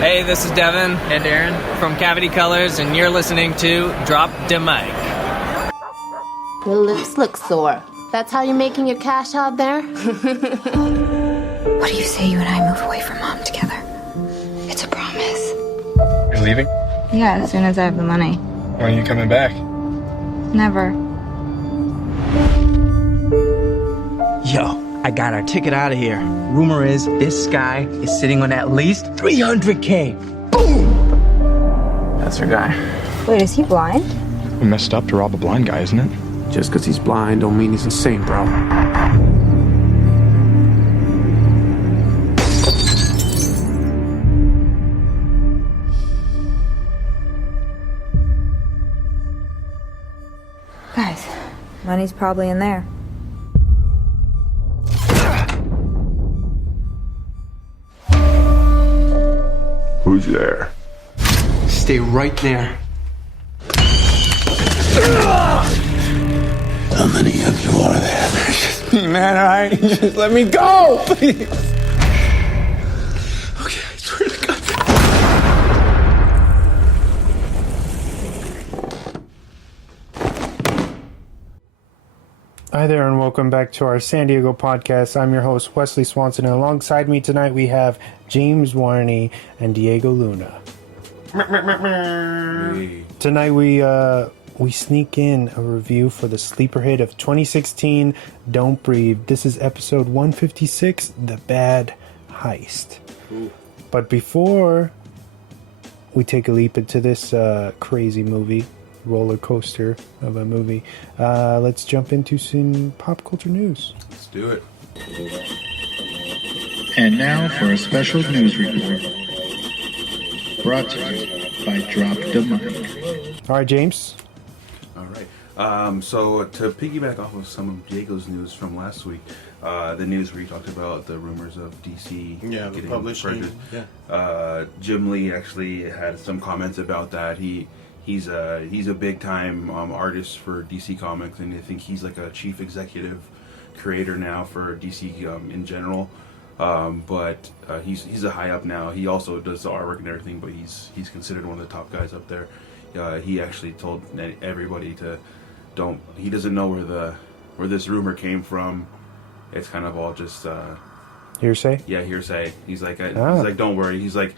Hey, this is Devin and Aaron from Cavity Colors, and you're listening to Drop the Mic. Your lips look sore. That's how you're making your cash out there? What do you say you and I move away from Mom together? It's a promise. You're leaving? Yeah, as soon as I have the money. When are you coming back? Never. Yo, I got our ticket out of here. Rumor is this guy is sitting on at least $300K. Boom! That's her guy. Wait, is he blind? Messed up to rob a blind guy, isn't it? Just because he's blind don't mean he's insane, bro. Guys, money's probably in there. Who's there? Stay right there. How many of you are there? Just me, man, alright? Just let me go, please. Okay, I swear to God. Hi there, and welcome back to our San Diego podcast. I'm your host, Wesley Swanson, and alongside me tonight we have James Warney and Diego Luna. Hey. Tonight we sneak in a review for the sleeper hit of 2016, Don't Breathe. This is episode 156, The Bad Heist. Ooh. But before we take a leap into this crazy movie, roller coaster of a movie, let's jump into some pop culture news. Let's do it. And now for a special news report. Brought to you by Drop the Mic. All right, James. All right. So to piggyback off of some of Diego's news from last week, the news where he talked about the rumors of DC getting purchased. Jim Lee actually had some comments about that. He's a big time artist for DC Comics, and I think he's like a chief executive creator now for DC in general. But he's a high up now. He also does the artwork and everything, but he's considered one of the top guys up there. He actually told everybody to don't. He doesn't know where this rumor came from. It's kind of all just Hearsay? Yeah, hearsay. He's like, don't worry. He's like,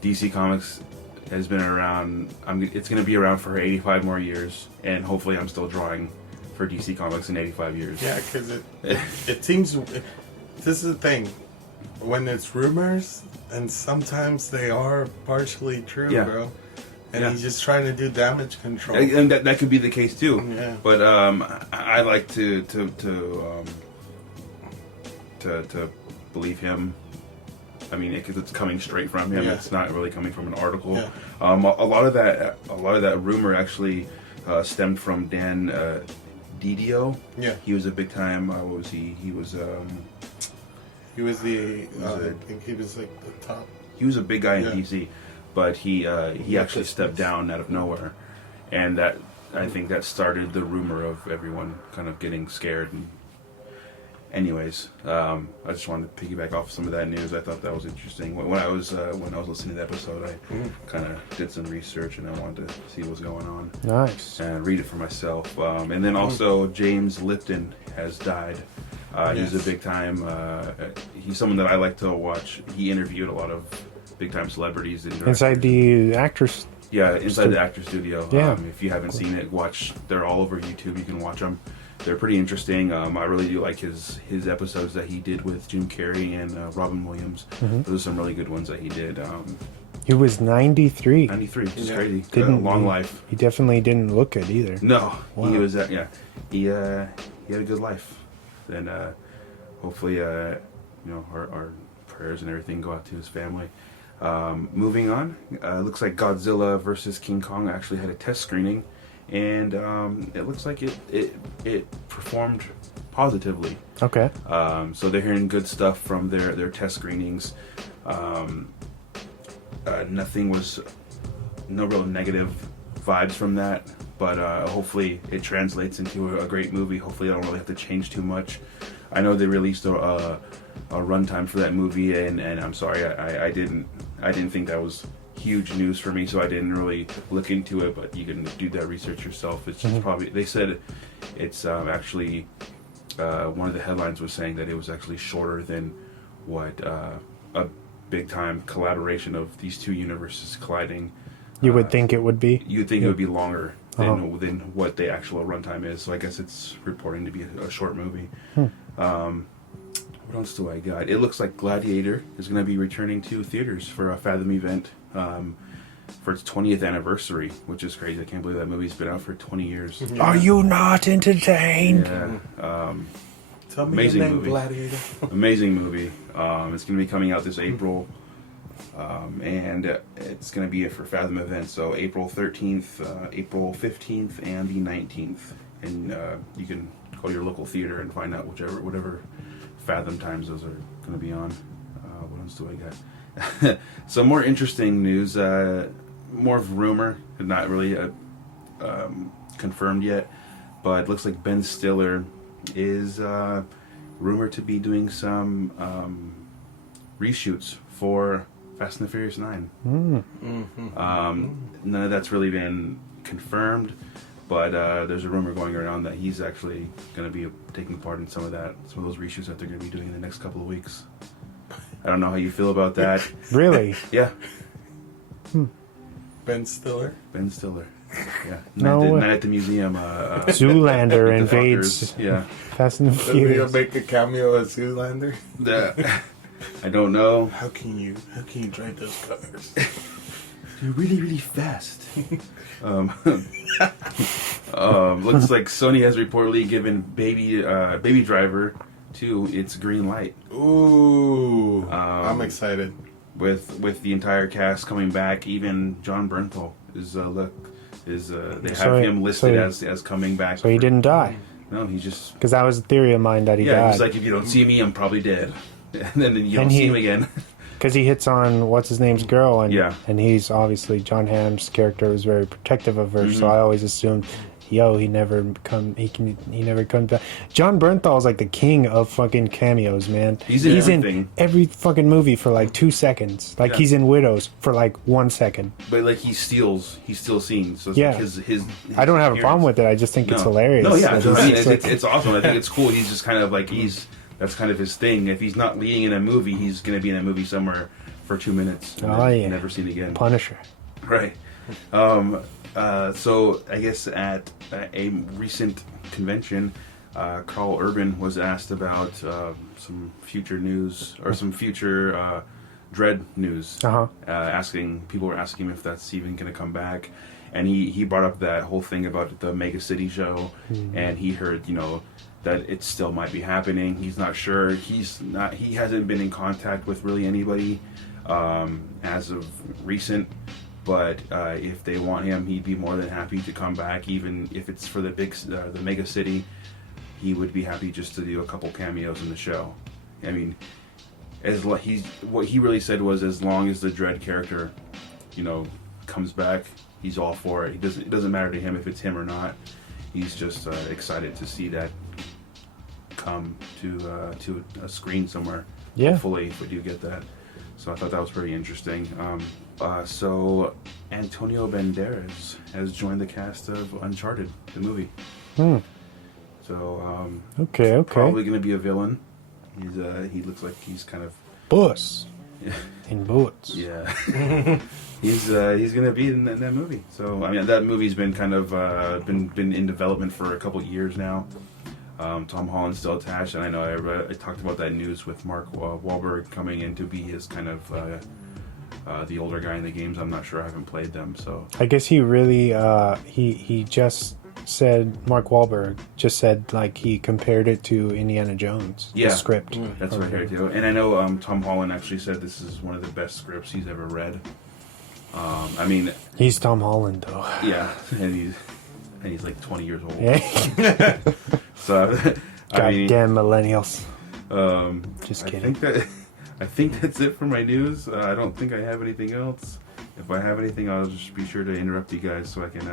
DC Comics has been around. It's going to be around for 85 more years, and hopefully, I'm still drawing for DC Comics in 85 years. Yeah, because it seems. This is the thing. When it's rumors, and sometimes they are partially true, bro. And he's just trying to do damage control. And that could be the case too. Yeah. But I like to believe him. I mean, it's coming straight from him. Yeah. It's not really coming from an article. Yeah. A lot of that rumor actually stemmed from Dan Didio. Yeah. He was a big time. What was he? He was. He was the. I think he was like the top. He was a big guy in DC, but he actually stepped down out of nowhere, and that I think that started the rumor of everyone kind of getting scared. And anyways, I just wanted to piggyback off some of that news. I thought that was interesting. When I was listening to the episode, I kind of did some research and I wanted to see what's going on. Nice. And read it for myself. And then also James Lipton has died. He's a big time. He's someone that I like to watch. He interviewed a lot of big time celebrities inside the actors. Yeah, inside the actor studio. Yeah. If you haven't seen it, watch. They're all over YouTube. You can watch them. They're pretty interesting. I really do like his episodes that he did with Jim Carrey and Robin Williams. Those are some really good ones that he did. He was 93. 93, which is crazy. Long life. He definitely didn't look it either. No, wow. He was. He had a good life, and hopefully, our prayers and everything go out to his family. Moving on, looks like Godzilla vs. King Kong actually had a test screening, and it looks like it performed positively. Okay. So they're hearing good stuff from their test screenings. No real negative vibes from that, but hopefully it translates into a great movie. Hopefully I don't really have to change too much. I know they released a runtime for that movie, and I'm sorry I I didn't think that was huge news for me, so I didn't really look into it. But you can do that research yourself. It's just probably, they said it's actually one of the headlines was saying that it was actually shorter than what a big time collaboration of these two universes colliding. You would think it would be. You'd think it would be longer than what the actual runtime is. So I guess it's reporting to be a short movie. What else do I got? It looks like Gladiator is going to be returning to theaters for a Fathom event for its 20th anniversary, which is crazy. I can't believe that movie's been out for 20 years. Are you not entertained? Yeah. Tell me amazing your name, movie. Gladiator. Amazing movie. It's going to be coming out this April. And it's going to be for Fathom event, so April 13th, April 15th, and the 19th. And you can go to your local theater and find out whatever Fathom times those are going to be on. What else do I got? Some more interesting news, more of rumor, not really confirmed yet, but it looks like Ben Stiller is rumored to be doing some reshoots for Fast and the Furious 9. None of that's really been confirmed, but there's a rumor going around that he's actually going to be taking part in some of those reshoots that they're going to be doing in the next couple of weeks. I don't know how you feel about that. Really? Yeah. Ben Stiller? Ben Stiller. Yeah. No Night at the Museum. Zoolander invades. Yeah. Fast and the Is he Furious. gonna make a cameo as Zoolander? I don't know. How can you drive those cars? You're really, really fast. Looks like Sony has reportedly given Baby Driver 2 its green light. Ooh, I'm excited. With the entire cast coming back, even John Bernthal they have him listed as coming back. So he didn't die. No, he just, because that was a theory of mine that he died. he's like, if you don't see me, I'm probably dead, and then you don't see him again. Because he hits on what's his name's girl, and Yeah. he's obviously John Hamm's character was very protective of her, so I always assumed, he never comes back. John Bernthal is like the king of fucking cameos, man. He's in everything. in every fucking movie for like 2 seconds. Like he's in Widows for like 1 second. But like he steals scenes. So it's Yeah. like his I don't have a problem with it. I just think it's hilarious. No, yeah, That it's awesome. I think it's cool. He's just kind of like that's kind of his thing. If he's not leading in a movie, he's going to be in a movie somewhere for 2 minutes. And never seen again. Punisher. Right. So I guess at a recent convention, Carl Urban was asked about some future news or some future DREDD news. People were asking him if that's even going to come back, and he brought up that whole thing about the Mega City show, and he heard that it still might be happening. He's not sure. He hasn't been in contact with really anybody as of recent. But if they want him, he'd be more than happy to come back. Even if it's for the Mega City, he would be happy just to do a couple cameos in the show. I mean, what he really said was, as long as the DREDD character, comes back, he's all for it. It doesn't matter to him if it's him or not. He's just excited to see that come to a screen somewhere. Yeah. Hopefully, if we do get that. So I thought that was pretty interesting. So Antonio Banderas has joined the cast of Uncharted, the movie. So Okay. probably going to be a villain. He looks like he's kind of Boss. In boots. Yeah. he's going to be in that movie. So I mean, that movie's been kind of been in development for a couple years now. Tom Holland's still attached, and I know I talked about that news with Mark Wahlberg coming in to be his kind of the older guy in the games. I'm not sure. I haven't played them, so I guess he really he just said, Mark Wahlberg just said, like, he compared it to Indiana Jones, the script. That's what I heard too. And I know Tom Holland actually said this is one of the best scripts he's ever read. I mean, he's Tom Holland though. Yeah, and he's like 20 years old. Yeah. So, Goddamn millennials. Just kidding. I think that's it for my news. I don't think I have anything else. If I have anything, I'll just be sure to interrupt you guys so I can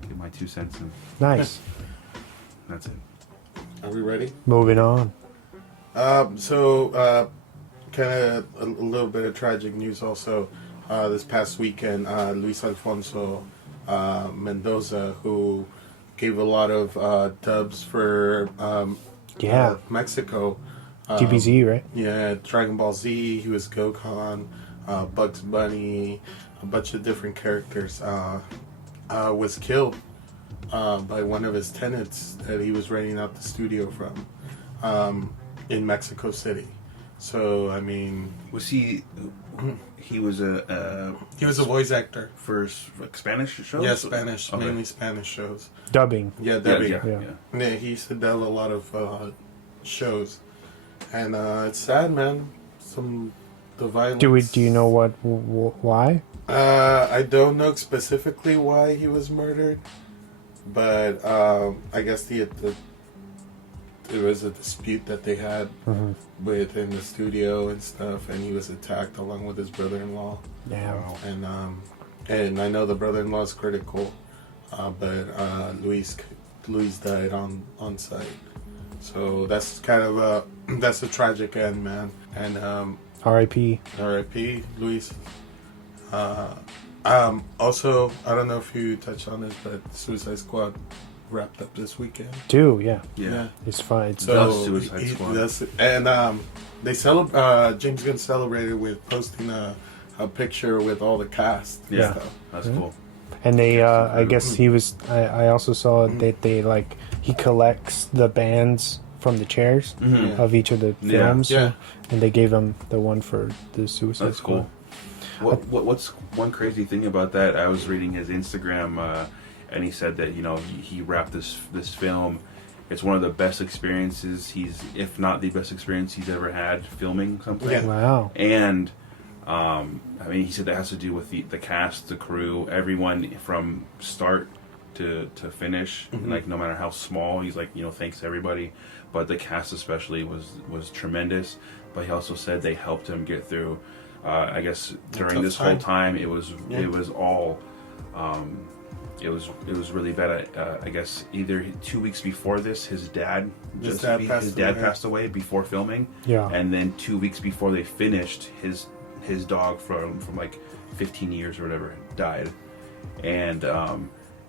get my 2 cents in. Nice. That's it. Are we ready? Moving on. So kind of a little bit of tragic news also. this past weekend, Luis Alfonso Mendoza, who gave a lot of dubs for Mexico. DBZ, right? Yeah, Dragon Ball Z. He was Gohan, Bugs Bunny, a bunch of different characters. Was killed by one of his tenants that he was renting out the studio from in Mexico City. So I mean, was he? He was a voice actor for like Spanish shows. Yeah, Spanish, mainly Spanish shows. Dubbing. Yeah, dubbing. Yeah. He used to dub a lot of shows, and it's sad, man. The violence. Do you know why? I don't know specifically why he was murdered, but I guess there was a dispute that they had within the studio and stuff, and he was attacked along with his brother-in-law. Yeah. And I know the brother-in-law is critical, but Luis died on site. So that's kind of that's a tragic end, man. And R.I.P. R.I.P. Luis. Also, I don't know if you touched on this, but Suicide Squad wrapped up this weekend. Yeah. It's fine. So Suicide Squad. And they James Gunn celebrated with posting a picture with all the cast. Yeah, and stuff. That's cool. And they, I guess he was. I also saw that they he collects the bands from the chairs of each of the films. Yeah. And they gave him the one for the Suicide That's Squad. Cool. What's one crazy thing about that? I was reading his Instagram, and he said that he wrapped this film. It's one of the best experiences if not the best experience he's ever had filming something. Yeah. Wow. And I mean, he said that has to do with the cast, the crew, everyone from start to finish. Like no matter how small, he's like thanks to everybody, but the cast especially was tremendous. But he also said they helped him get through. I guess during this whole time, it was all. It was really bad. I guess either 2 weeks before this, his dad passed away before filming. Yeah. And then 2 weeks before they finished, his dog from like 15 years or whatever died, and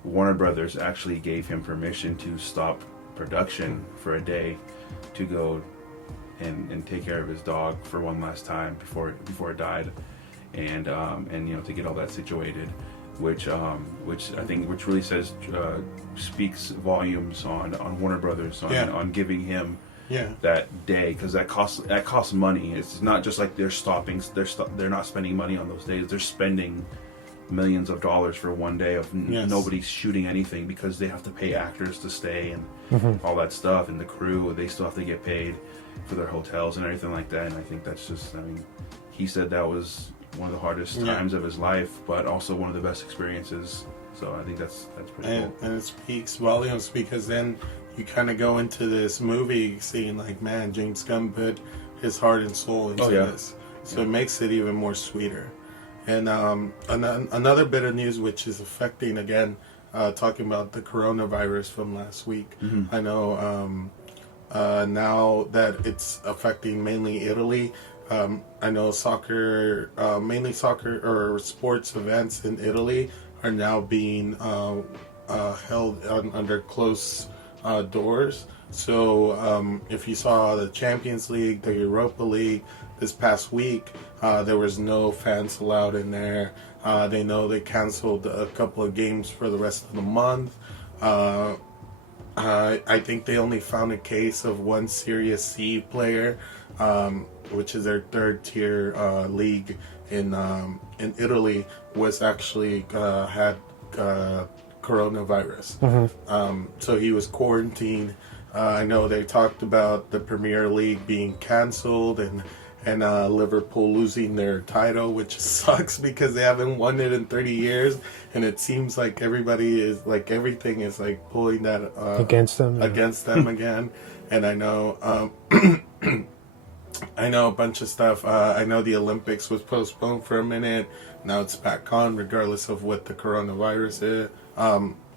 Warner Brothers actually gave him permission to stop production for a day to go and take care of his dog for one last time before it died, and to get all that situated, which I think really speaks volumes on Warner Brothers on giving him that day, because that costs money. It's not just like they're not spending money on those days. They're spending millions of dollars for one day of nobody shooting anything, because they have to pay actors to stay and all that stuff, and the crew, they still have to get paid for their hotels and everything like that. And I think that's just, I mean, he said that was one of the hardest times of his life, but also one of the best experiences. So I think that's pretty cool. And it speaks volumes, because then you kind of go into this movie seeing like, man, James Gunn put his heart and soul into this, so it makes it even more sweeter. And another bit of news which is affecting, again, talking about the coronavirus from last week. I know now that it's affecting mainly Italy. I know mainly soccer or sports events in Italy are now being held under close doors. So if you saw the Champions League, the Europa League this past week, there was no fans allowed in there. They know they canceled a couple of games for the rest of the month. I think they only found a case of one Serie C player, which is their third tier league in Italy, was actually had coronavirus. So he was quarantined. I know they talked about the Premier League being canceled and Liverpool losing their title, which sucks because they haven't won it in 30 years, and it seems like everybody is like, everything is like pulling that against them again. And I know I know a bunch of stuff. I know the Olympics was postponed for a minute. Now it's back on, regardless of what the coronavirus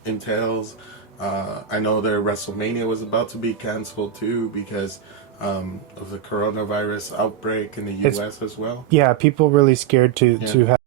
entails. I know their WrestleMania was about to be canceled too, because of the coronavirus outbreak in the U.S. as well. Yeah, people really scared to have